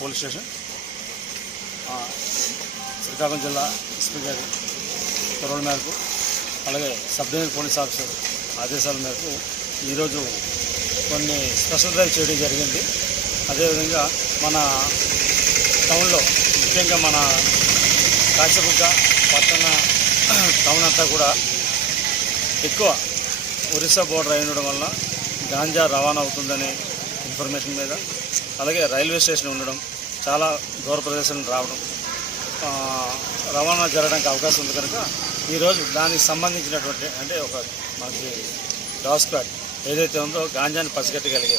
Police station Srikakulam జిల్లా SP గారి ఉత్తర్వుల మేరకు అలాగే సబ్ డివిజనల్ పోలీస్ ఆఫీసర్ ఆదేశాల మేరకు ఈరోజు కొన్ని స్పెషల్ డ్రైవ్ చేయడం జరిగింది. అదేవిధంగా మన టౌన్లో ముఖ్యంగా మన కాశీబుగ్గ పట్టణ టౌన్ అంతా కూడా ఎక్కువ ఒరిస్సా బోర్డర్ అయి ఉండడం వల్ల గాంజా రవాణా అవుతుందనే ఇన్ఫర్మేషన్ మీద, అలాగే రైల్వే స్టేషన్ ఉండడం, చాలా దూర ప్రదేశం రావడం, రవాణా జరగడానికి అవకాశం ఉంది కనుక ఈరోజు దానికి సంబంధించినటువంటి అంటే ఒక మనకి డాగ్ స్క్వాడ్ ఏదైతే ఉందో గాంజాని పసిగట్టగలిగే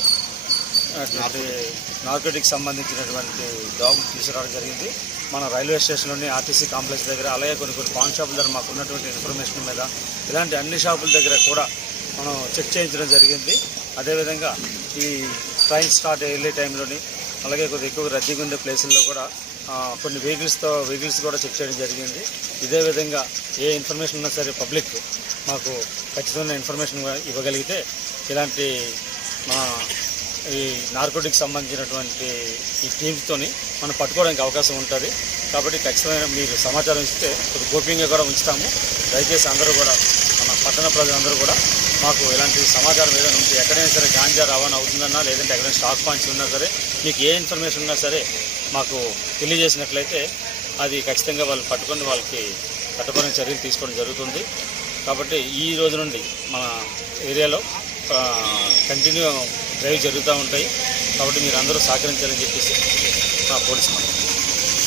నార్కోటిక్స్ సంబంధించినటువంటి డాగ్ తీసుకురావడం జరిగింది. మన రైల్వే స్టేషన్లోని ఆర్టీసీ కాంప్లెక్స్ దగ్గర, అలాగే కొన్ని పాన్ షాపుల దగ్గర మాకు ఉన్నటువంటి ఇన్ఫర్మేషన్ మీద ఇలాంటి అన్ని షాపుల దగ్గర కూడా మనం చెక్ చేయించడం జరిగింది. అదేవిధంగా ఈ ట్రైన్ స్టార్ట్ అయ్యే టైంలోని అలాగే కొద్దిగా ఎక్కువ రద్దీగా ఉండే ప్లేసుల్లో కూడా కొన్ని వెహికల్స్ కూడా చెక్ చేయడం జరిగింది. ఇదే విధంగా ఏ ఇన్ఫర్మేషన్ ఉన్నా సరే పబ్లిక్ మాకు ఖచ్చితమైన ఇన్ఫర్మేషన్ ఇవ్వగలిగితే ఇలాంటి ఈ నార్కోటిక్స్ సంబంధించినటువంటి ఈ టీమ్స్తోని మనం పట్టుకోవడానికి అవకాశం ఉంటుంది. కాబట్టి ఖచ్చితమైన మీరు సమాచారం ఇస్తే కొద్ది గోప్యంగా కూడా ఉంచుతాము. దయచేసి అందరూ కూడా మన పట్టణ ప్రజలందరూ కూడా మాకు ఇలాంటి సమాచారం ఏదైనా ఉంటే ఎక్కడైనా సరే గాంజా రవాణా అవుతుందన్నా లేదంటే ఎక్కడైనా స్టాక్ పాయింట్స్ ఉన్నా సరే మీకు ఏ ఇన్ఫర్మేషన్ ఉన్నా సరే మాకు తెలియజేసినట్లయితే అది ఖచ్చితంగా వాళ్ళు పట్టుకొని వాళ్ళకి చట్టపరమైన చర్యలు తీసుకోవడం జరుగుతుంది. కాబట్టి ఈ రోజు నుండి మన ఏరియాలో కంటిన్యూ డ్రైవ్ జరుగుతూ ఉంటాయి. కాబట్టి మీరు అందరూ సహకరించాలని చెప్పేసి మా పోలీసు మాట.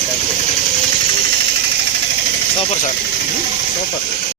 Thank you. Super sir, super.